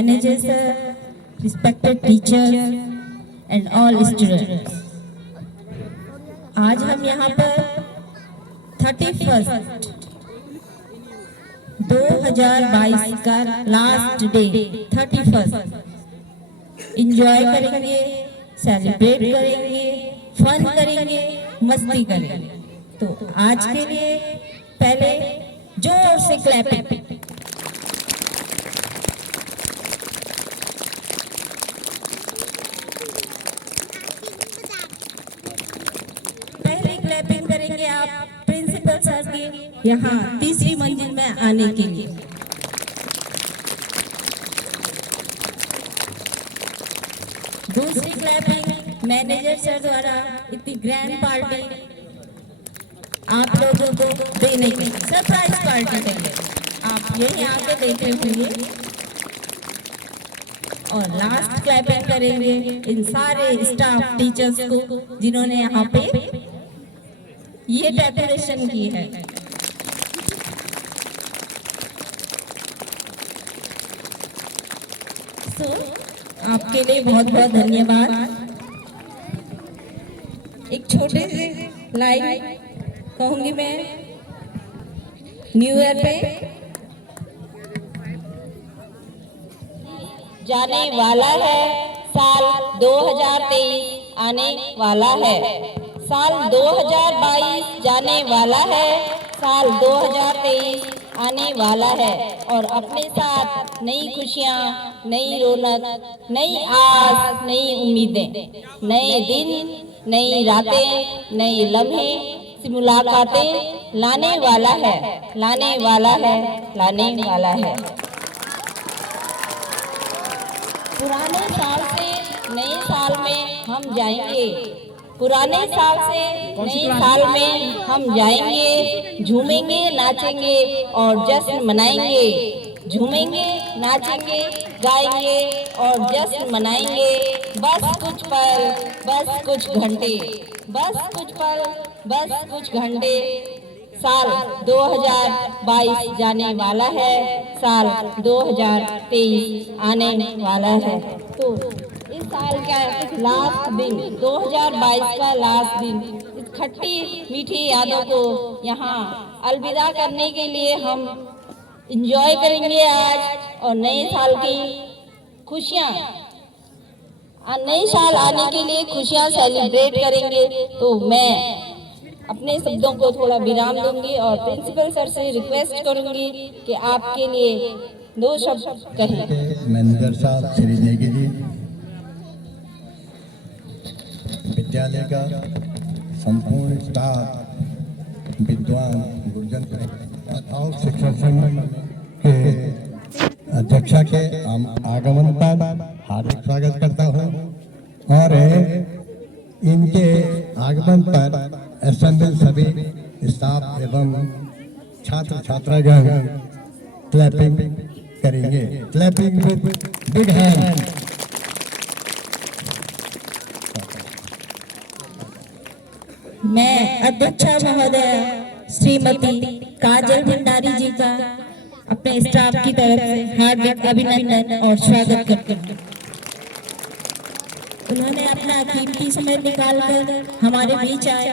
manager sir, respected teachers and all students. आज हम यहाँ पर 31 2022 का लास्ट डे 31 इंजॉय करेंगे, सेलिब्रेट करेंगे, फन करेंगे, मस्ती करेंगे। तो आज के लिए पहले जोर से क्लैपिंग। पहले क्लैपिंग करेंगे आप प्रिंसिपल सर के यहाँ तीसरी मंजिल में आने के लिए। दूसरी क्लैपिंग मैनेजर सर द्वारा इतनी ग्रैंड पार्टी आप लोगों को देने की सरप्राइज पार्टी देंगे, आप यही आके देख रहे होंगे। और लास्ट क्लैपिंग करेंगे इन सारे स्टाफ टीचर्स को जिन्होंने यहाँ पे ये डेकोरेशन की है। तो आपके लिए बहुत बहुत धन्यवाद। एक छोटे से लाइन कहूंगी मैं न्यू ईयर पे। जाने वाला है साल 2023 आने वाला है, साल 2022 जाने वाला है, साल 2023 आने वाला है। और अपने साथ नई खुशियाँ, नई रौनक, नई आस, नई उम्मीदें, नए दिन, नई रातें, नए लम्हे से मुलाकातें लाने वाला है, लाने वाला है, लाने वाला है। पुराने साल से नए साल में हम जाएंगे, पुराने साल से नए साल में हम जाएंगे, झूमेंगे, नाचेंगे और जश्न मनाएंगे। झूमेंगे, नाचेंगे, गाएंगे और जश्न मनाएंगे। बस कुछ पल, बस कुछ घंटे, बस कुछ पल, बस कुछ घंटे। साल 2022 जाने वाला है, साल 2023 आने वाला है। तो इस साल का लास्ट दिन, 2022 का लास्ट दिन, इस खट्टी मीठी यादों को यहाँ अलविदा करने के लिए हम एंजॉय करेंगे आज। और नए साल की खुशियाँ, नए साल आने के लिए खुशियाँ सेलिब्रेट करेंगे। तो मैं अपने शब्दों को थोड़ा विराम दूंगी और प्रिंसिपल सर से रिक्वेस्ट करूंगी कि आपके लिए 2 शब्द कहें। मैनेजर साहब श्री नेगी जी, विद्यालय का संपूर्ण स्टाफ, विद्वान गुरुजन और शिक्षक संघ के अध्यक्षा के आगमन पर हार्दिक स्वागत करता हूँ। और इनके आगमन पर असेंबल सभी स्टाफ एवं छात्र छात्रागण क्लैपिंग करेंगे। Clapping with big hand. मैं अध्यक्षा महोदय श्रीमती काजल भंडारी जी का अपने स्टाफ की तरफ से हार्दिक अभिनंदन और स्वागत करती हूँ। उन्होंने अपना कीमती समय निकालकर हमारे बीच आए,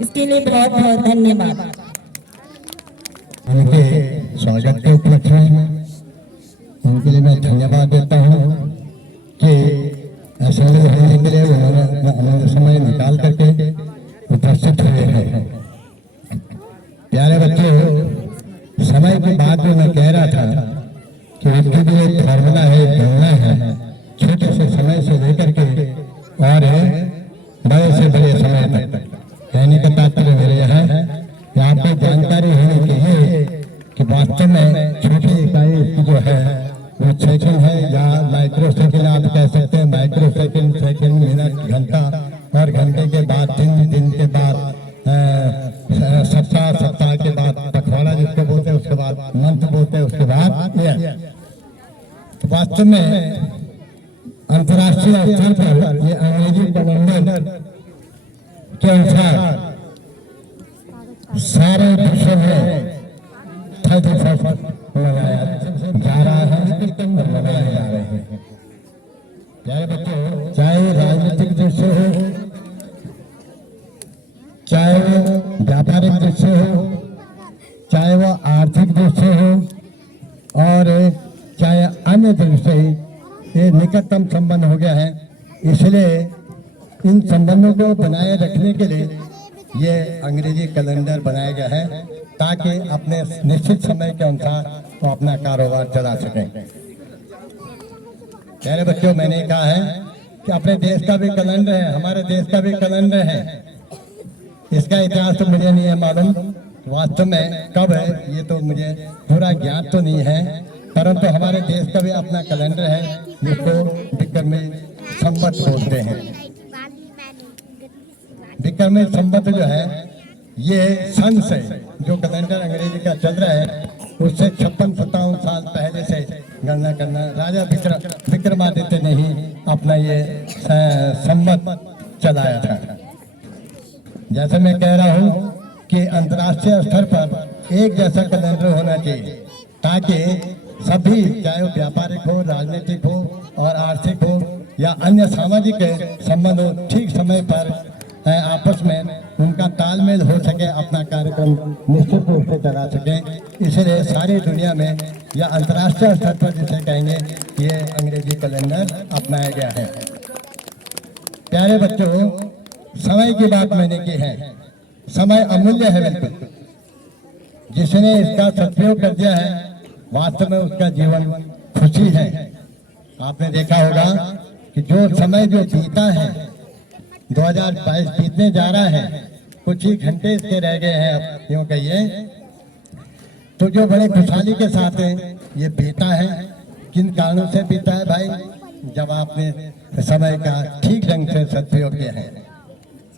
इसके लिए बहुत बहुत धन्यवाद। उनके स्वागत के उपलक्ष्य में उनके लिए मैं धन्यवाद देता हूँ कि असेंबली होने के लिए उन्होंने समय निकाल करके उपस्थित हुए हैं। प्यारे बच्चों, समय के बाद में मैं कह रहा था कि इसके लिए एक फॉर्मूला है, दौड़ना है, छोटे से समय से लेकर के और बड़े से बड़े समय तक। कहने का तात्पर्य मेरे यहाँ यहाँ पे जानकारी होनी चाहिए कि वास्तव में छोटी इकाई की जो है वो सेकंड है या माइक्रो सेकंड आप कह सकते हैं। माइक्रो सेकंड, सेकंड, मिनट, घंटा और घंटे के बाद दिन, दिन के बाद सप्ताह, सप्ताह के बाद पखवाड़ा जिसको बोलते हैं, उसके बाद मंथ बोलते हैं, उसके बाद तो वास्तव में अंतर्राष्ट्रीय स्तर पर ये अंग्रेजी कैलेंडर के अनुसार सारे विश्व में 31 मनाया जा रहा है। कीर्तन मनाए जा रहे हैं। प्यारे बच्चों, चाहे राजनीतिक दृश्य हो, चाहे वो व्यापारिक दृश्य हो, चाहे वो आर्थिक दृश्य हो और चाहे अन्य दृश्य, ये निकटतम संबंध हो गया है। इसलिए इन संबंधों को बनाए रखने के लिए ये अंग्रेजी कैलेंडर बनाया गया है, ताकि अपने निश्चित समय के अनुसार वो अपना कारोबार चला सकें। प्यारे बच्चों, मैंने कहा है कि अपने देश का भी कैलेंडर है, हमारे देश का भी कैलेंडर है। इसका इतिहास तो मुझे नहीं है मालूम, वास्तव में कब है ये तो मुझे पूरा ज्ञान तो नहीं है, परंतु हमारे देश का भी अपना कैलेंडर है, जिसको विक्रमी संवत बोलते हैं। विक्रमी संवत जो है ये सन से, जो कैलेंडर अंग्रेजी का चल रहा है, उससे 56-57 साल पहले से गणना करना राजा विक्रमादित्य ने ही अपना ये संवत चलाया था। जैसे मैं कह रहा हूँ कि अंतर्राष्ट्रीय स्तर पर एक जैसा कैलेंडर होना चाहिए, ताकि सभी, चाहे वो व्यापारिक हो, राजनीतिक हो और आर्थिक हो या अन्य सामाजिक संबंध हो, ठीक समय पर आपस में उनका तालमेल हो सके, अपना कार्यक्रम निश्चित रूप से चला सके। इसलिए सारी दुनिया में या अंतर्राष्ट्रीय स्तर पर जिसे कहेंगे, ये अंग्रेजी कैलेंडर अपनाया गया है। प्यारे बच्चों, समय की बात मैंने की है। समय अमूल्य है बिल्कुल। जिसने इसका सदुपयोग कर दिया है, वास्तव में उसका जीवन खुशी है। आपने देखा होगा कि जो समय जो बीता है, 2022 बीतने जा रहा है, कुछ ही घंटे इसके रह गए हैं, अब यूँ कहिए तो जो बड़े खुशहाली के साथ ये बीता है। किन कारणों से बीता है भाई? जब आपने समय का ठीक ढंग से सदुपयोग किया है।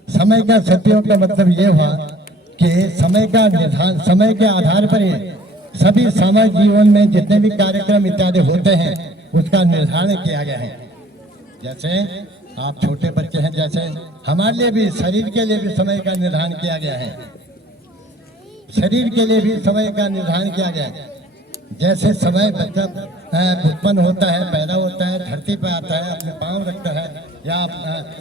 समय का सदुपयोग का मतलब ये हुआ कि समय का निर्धारण, समय के आधार पर ही सभी सामाजिक जीवन में जितने भी कार्यक्रम इत्यादि होते हैं, उसका निर्धारण किया गया है। जैसे आप छोटे बच्चे हैं, जैसे हमारे लिए भी, शरीर के लिए भी समय का निर्धारण किया गया है। शरीर के लिए भी समय का निर्धारण किया गया है। जैसे समय बच्चा उत्पन्न होता है, पैदा होता है, धरती पर आता है, अपने पाँव रखता है या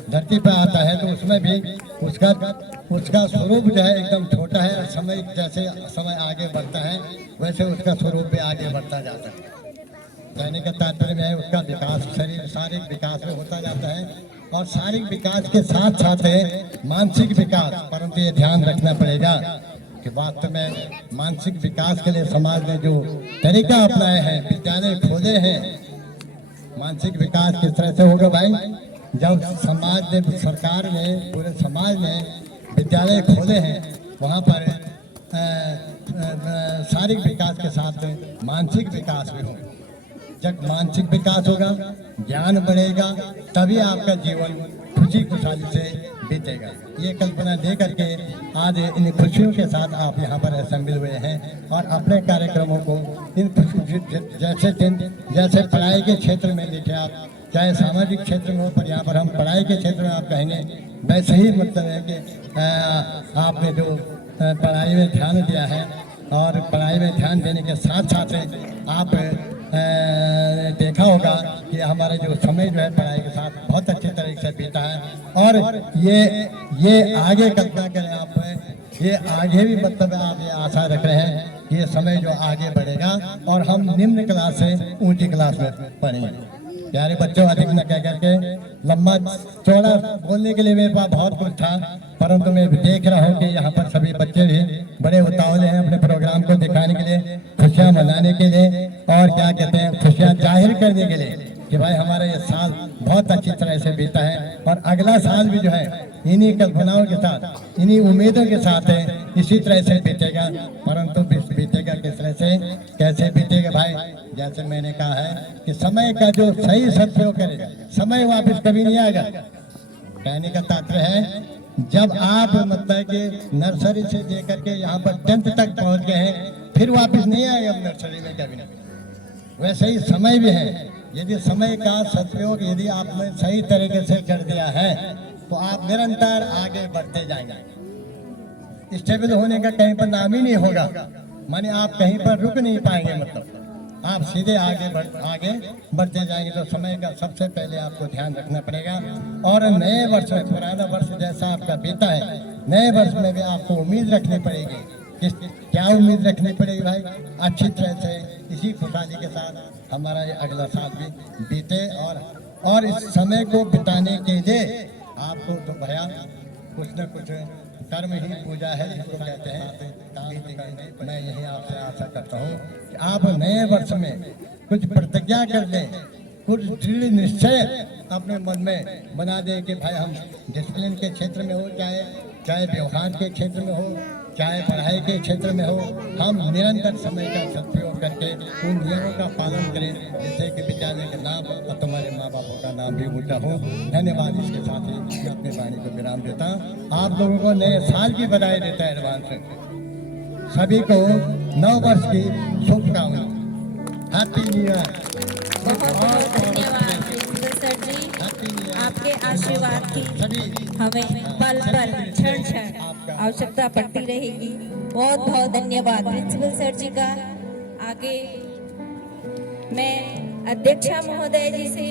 धरती पर आता है, तो उसमें भी उसका स्वरूप जो है एकदम छोटा है। समय जैसे समय आगे बढ़ता है, वैसे उसका स्वरूप भी आगे बढ़ता जाता है। कहने का तात्पर्य में है उसका विकास, शरीर शारीरिक विकास में होता जाता है, और शारीरिक विकास के साथ साथ है मानसिक विकास। परंतु ये ध्यान रखना पड़ेगा कि वास्तव में मानसिक विकास के लिए समाज ने जो तरीका अपनाए हैं, विद्यालय खोले हैं, मानसिक विकास किस तरह से होगा भाई? जब समाज ने, सरकार ने, पूरे समाज ने विद्यालय खोले हैं, वहाँ पर शारीरिक विकास के साथ मानसिक विकास भी हो। जब मानसिक विकास होगा, ज्ञान बढ़ेगा, तभी आपका जीवन खुशी खुशहाली से बीतेगा। ये कल्पना दे करके आज इन खुशियों के साथ आप यहाँ पर असेंबल हुए हैं और अपने कार्यक्रमों को इन जैसे पढ़ाई के क्षेत्र में देखें आप, चाहे सामाजिक क्षेत्र में हो, पर यहाँ पर हम पढ़ाई के क्षेत्र में आप कहेंगे, वैसे ही मतलब है कि आपने जो पढ़ाई में ध्यान दिया है, और पढ़ाई में ध्यान देने के साथ साथ आप देखा होगा कि हमारा जो समय जो है पढ़ाई के साथ बहुत अच्छे तरीके से बीता है। और ये आगे कल्पना करें आप, ये आगे भी मतलब आप ये आशा रख रहे हैं कि ये समय जो आगे बढ़ेगा और हम निम्न क्लास से ऊंची क्लास में पढ़ेंगे। प्यारे बच्चों, अधिक न कह करके लंबा चौड़ा बोलने के लिए मेरे पास बहुत कुछ था, परंतु मैं देख रहा हूँ कि यहाँ पर सभी बच्चे भी बड़े उतावले हैं अपने प्रोग्राम को दिखाने के लिए, खुशियाँ मनाने के लिए, और क्या कहते हैं, खुशियाँ जाहिर करने के लिए कि भाई हमारा ये साल बहुत अच्छी तरह से बीता है, और अगला साल भी जो है इन्हीं कल्पनाओं के साथ, इन्हीं उम्मीदों के साथ है, इसी तरह से बीतेगा। परंतु बीतेगा किस तरह से, कैसे बीतेगा भाई? जैसे मैंने कहा है कि समय का जो सही सदुपयोग करेगा, समय वापस कभी नहीं आएगा। कहने का तात्पर्य है, जब आप मतलब कि नर्सरी से लेकर के यहाँ पर 10th तक पहुँच गए हैं, फिर वापस नहीं आएगा नर्सरी में कभी नहीं। वैसे ही समय भी है, यदि समय का सदुपयोग यदि आपने सही तरीके से कर दिया है, तो आप निरंतर आगे बढ़ते जाएंगे। स्टेबल होने का कहीं पर नाम ही नहीं होगा, माने आप कहीं पर रुक नहीं पाएंगे। मतलब आप सीधे आगे बढ़ते जाएंगे तो समय का सबसे पहले आपको ध्यान रखना पड़ेगा। और नए वर्ष में, पुराना वर्ष जैसा आपका बीता है, नए वर्ष में भी आपको उम्मीद रखनी पड़ेगी। क्या उम्मीद रखनी पड़ेगी भाई? अच्छी तरह से इसी खुशहाली के साथ हमारा ये अगला साल भी बीते और इस समय को बिताने के लिए आपको तो भैया कुछ न कुछ कर्म ही पूजा है जिसको कहते हैं। मैं यही आपसे आशा करता हूँ कि आप नए वर्ष में कुछ प्रतिज्ञा कर लें, कुछ दृढ़ निश्चय अपने मन में बना दें कि भाई हम डिसिप्लिन के क्षेत्र में हो, चाहे व्यवहार के क्षेत्र में हो, चाहे पढ़ाई के क्षेत्र में हो, हम निरंतर समय का सदुपयोग करके उन नियमों का पालन करें जिससे कि विद्यालय के नाम और तुम्हारे माँ बापों का नाम भी ऊंचा हो। धन्यवाद। इसके साथ ही मैं अपनी वाणी को विराम देता हूँ। आप लोगों को नए साल की बधाई देता है एडवांस में। सभी को नव वर्ष की शुभकामनाएं। Happy new year. बहुत धन्यवाद प्रिंसिपल सर जी, आपके आशीर्वाद की हमें पल पल क्षण क्षण आवश्यकता पड़ती रहेगी। बहुत बहुत धन्यवाद प्रिंसिपल सर जी का। आगे मैं अध्यक्षा महोदय जी से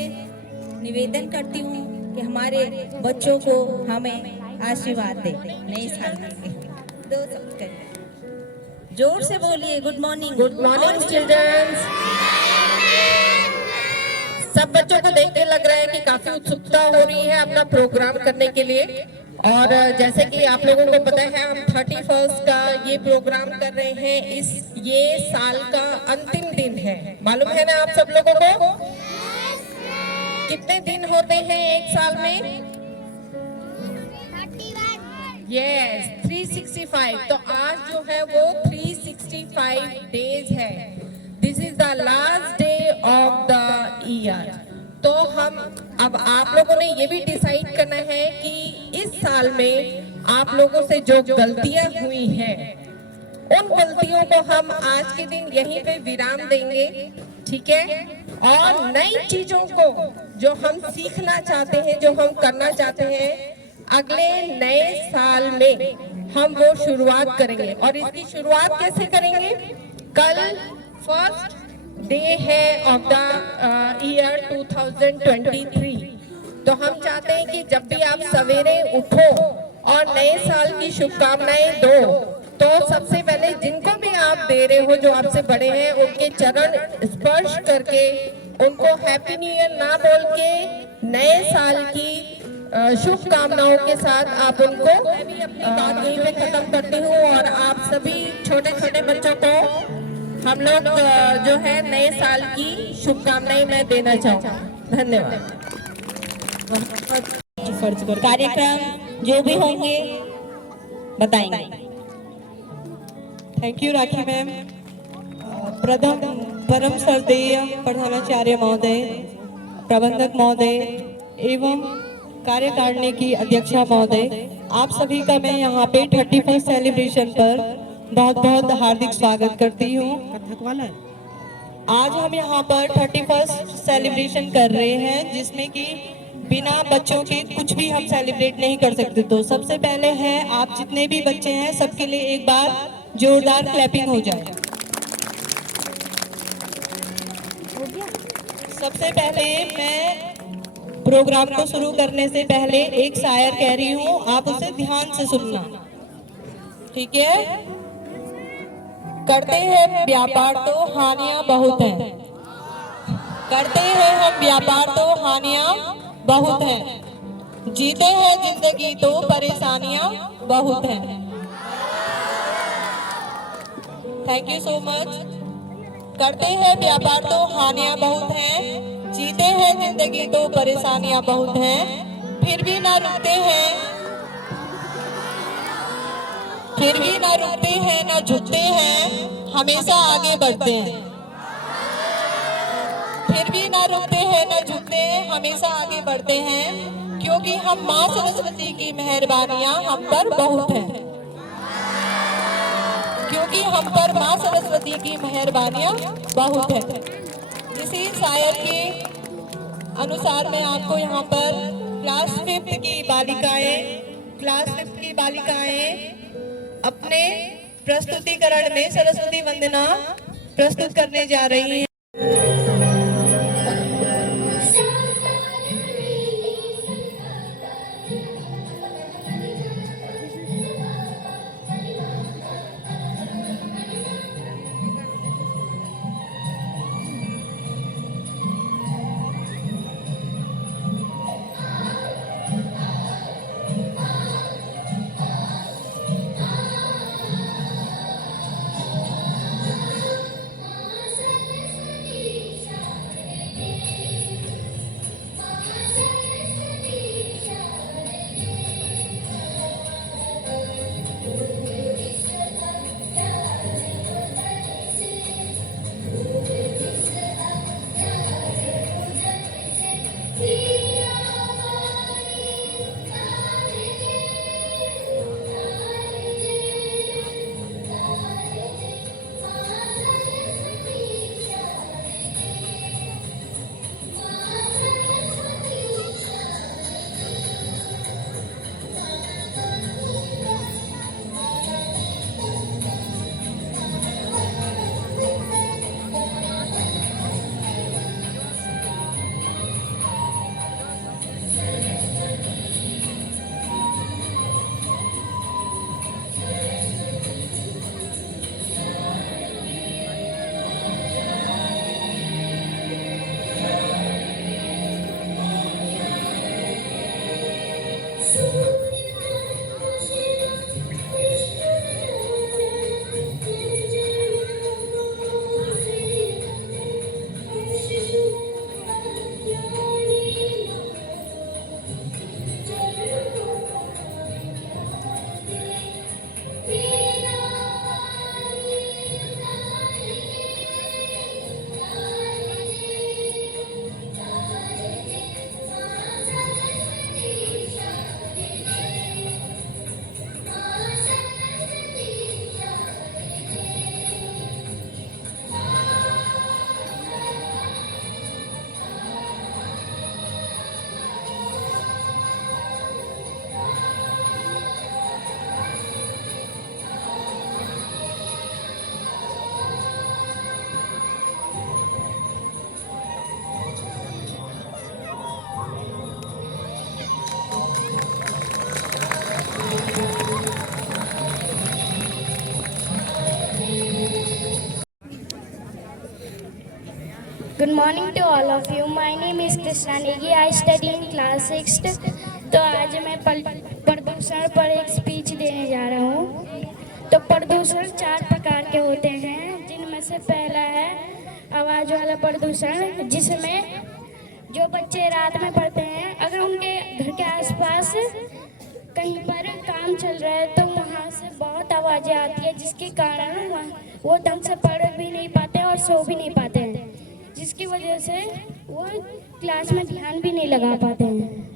निवेदन करती हूँ कि हमारे बच्चों को हमें आशीर्वाद दे नए साल के। दो शब्द करें, जोर से बोलिए। Good morning. Good morning students. सब बच्चों को देख के लग रहा है कि काफी उत्सुकता हो रही है अपना प्रोग्राम करने के लिए। और जैसे कि आप लोगों को पता है, हम 31 का ये प्रोग्राम कर रहे हैं। ये साल का अंतिम दिन है, मालूम है ना आप सब लोगों को? कितने दिन होते हैं एक साल में? 31। 365। तो आज जो है वो 365 डेज है। This is the last day of the year. तो हम अब आप लोगों ने ये भी डिसाइड करना है कि इस साल में आप लोगों से जो गलतियां हुई हैं, उन गलतियों को हम आज के दिन यहीं पे विराम देंगे, ठीक है? और नई चीजों को जो हम सीखना चाहते हैं, जो हम करना चाहते हैं, अगले नए साल में हम वो शुरुआत करेंगे। और इसकी शुरुआत कैसे करेंगे? कल फर्स्ट डे है ऑफ द ईयर 2023। तो हम चाहते हैं कि जब भी आप सवेरे उठो और नए साल की शुभकामनाएं दो, तो सबसे पहले जिनको भी आप दे रहे हो, जो आपसे बड़े हैं, उनके चरण स्पर्श करके उनको हैप्पी न्यू ईयर ना बोल के नए साल की शुभकामनाओं के साथ आप उनको, मैं भी अपनी बात यहीं पे खत्म करती हूँ। और आप सभी छोटे छोटे बच्चों को हम लोग जो है नए साल की शुभकामनाएं मैं देना चाहूँ। धन्यवाद। कार्यक्रम जो भी होंगे बताएंगे। Thank you rakhi ma'am. प्रथम परम श्रद्धेय प्रधानाचार्य महोदय, प्रबंधक महोदय एवं कार्यकारिणी की अध्यक्षा महोदय, आप सभी का मैं यहाँ पे 31st सेलिब्रेशन पर बहुत बहुत हार्दिक स्वागत करती हूँ। आज हम यहाँ पर 31st सेलिब्रेशन कर रहे हैं, जिसमें कि बिना बच्चों के कुछ भी हम सेलिब्रेट नहीं कर सकते। तो सबसे पहले है, आप जितने भी बच्चे हैं सबके लिए एक बार जोरदार क्लैपिंग हो जाए। सबसे पहले मैं प्रोग्राम को शुरू करने से पहले एक शायर कह रही हूँ, आप उसे ध्यान से सुनना, ठीक है? करते हैं व्यापार तो हानियां बहुत हैं, करते हैं हम व्यापार तो हानियां बहुत हैं, जीते हैं जिंदगी तो परेशानियां बहुत हैं। Thank you so much. करते हैं व्यापार तो हानियां बहुत हैं, जीते हैं जिंदगी तो परेशानियां बहुत हैं, फिर भी ना रुकते हैं, फिर भी ना रुकते हैं, ना झुकते हैं, हमेशा आगे बढ़ते हैं। फिर भी ना रुकते हैं, ना झुकते हैं, हमेशा आगे बढ़ते हैं, क्योंकि हम माँ सरस्वती की मेहरबानियां हम पर बहुत हैं, क्योंकि हम पर माँ सरस्वती की मेहरबानियां बहुत हैं। इसी शायर के अनुसार मैं आपको यहाँ पर क्लास 5th की बालिकाएं अपने प्रस्तुतिकरण में सरस्वती वंदना प्रस्तुत करने जा रही हैं। Good morning to all of you. My name is Krishna Negi. I study in class 6th. तो आज मैं प्रदूषण पर एक स्पीच देने जा रहा हूँ। तो प्रदूषण 4 प्रकार के होते हैं, जिनमें से पहला है आवाज़ वाला प्रदूषण, जिसमें जो बच्चे रात में पढ़ते हैं, अगर उनके घर के आसपास कहीं पर काम चल रहा है तो वहाँ से बहुत आवाज़ें आती है, जिसके कारण वो ढंग से पढ़ भी नहीं पाते और सो भी नहीं पाते हैं, जिसकी वजह से वो क्लास में ध्यान भी नहीं लगा पाते हैं।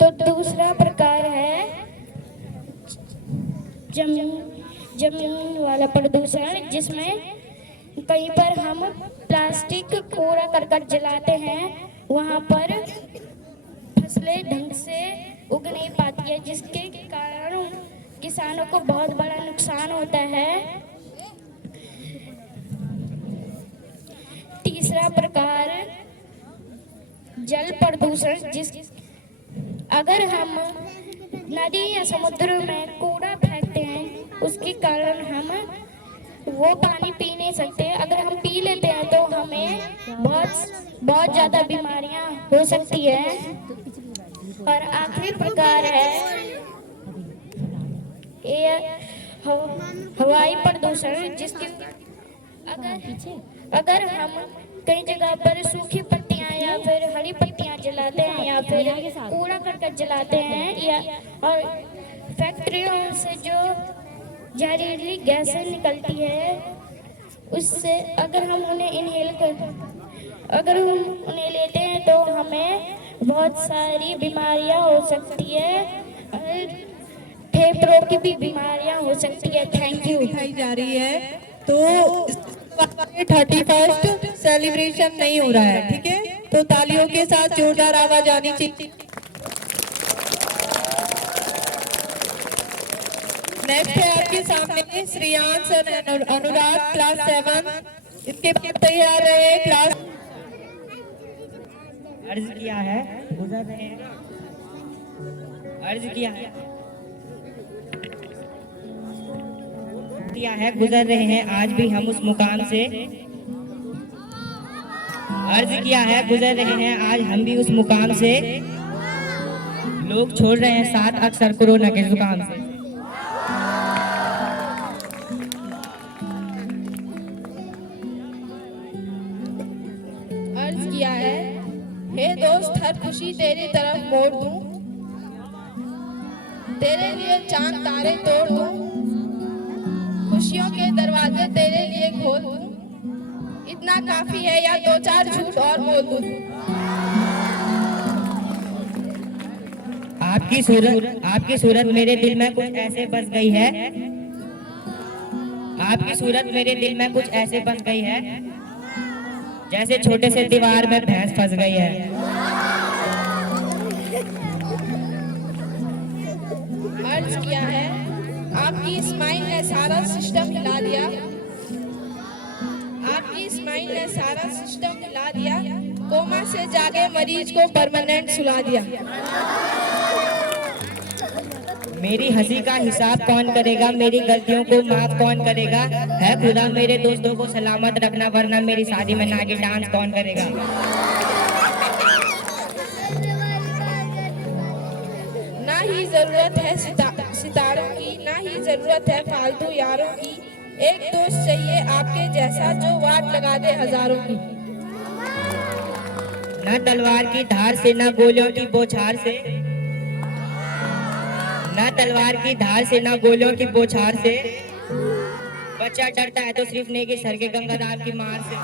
तो दूसरा प्रकार है जमीन वाला प्रदूषण, जिसमें कहीं पर हम प्लास्टिक कूड़ा करकट जलाते हैं, वहाँ पर फसलें ढंग से उग नहीं पाती है, जिसके कारण किसानों को बहुत बड़ा नुकसान होता है। तीसरा प्रकार जल प्रदूषण, अगर हम नदी या समुद्र में कूड़ा फेंकते हैं, उसके कारण हम वो पानी पी नहीं सकते। अगर हम पी लेते हैं तो हमें बहुत ज़्यादा बीमारियां हो सकती है। और आखिरी प्रकार है हवाई प्रदूषण, जिसके अगर हम कई जगह पर सूखी पत्तियां या फिर हरी पत्तियां जलाते हैं या फिर कूड़ा करकट जलाते हैं, या और फैक्ट्रियों से जो जहरीली गैसें निकलती है, उससे अगर हम उन्हें लेते हैं तो हमें बहुत सारी बीमारियां हो सकती है और फेफड़ों की भी बीमारियां हो सकती है। Thank you. दिखाई जा रही है तो 31st सेलिब्रेशन नहीं हो रहा है, ठीक है? तो तालियों के साथ जोरदार आवाज आनी चाहिए। नेक्स्ट है आपके सामने श्रेयांश और अनुराग, क्लास 7। इसके बाद तैयार रहे क्लास। अर्ज किया है गुजर रहे हैं, अर्ज किया है गुजर रहे हैं आज भी हम उस मुकाम से, अर्ज किया है गुजर रहे हैं आज हम भी उस मुकाम से, लोग छोड़ रहे हैं साथ अक्सर कोरोना के जुकाम से। अर्ज किया है, हे दोस्त हर खुशी तेरी तरफ मोड़ दूं, तेरे लिए चांद तारे तोड़ दूं, खुशियों के दरवाजे तेरे लिए खोल दूं, इतना काफी है या दो चार झूठ और बोल दूं। आपकी सूरत मेरे दिल में कुछ ऐसे बस गई है, आपकी सूरत मेरे दिल में कुछ ऐसे बस गई है, जैसे छोटे से दीवार में भैंस फंस गई है। अर्ज किया है, आपकी स्माइल ने सारा सिस्टम हिला दिया, आपकी स्माइल ने सारा सिस्टम हिला दिया, कोमा से जागे मरीज को परमानेंट सुला दिया। मेरी हंसी का हिसाब कौन करेगा, मेरी गलतियों को माफ कौन करेगा, है खुदा मेरे दोस्तों को सलामत रखना, वरना मेरी शादी में नागी डांस कौन करेगा। ना ही जरूरत है सितारों की, ना ही जरूरत है फालतू यारों की, एक दोस्त चाहिए आपके जैसा जो वाट लगा दे हजारों की। ना तलवार की धार से ना गोलियों की बौछार से, ना तलवार की धार से ना गोलियों की बौछार से, बच्चा डरता है तो सिर्फ नेकी सर के गंगाधार की मार से।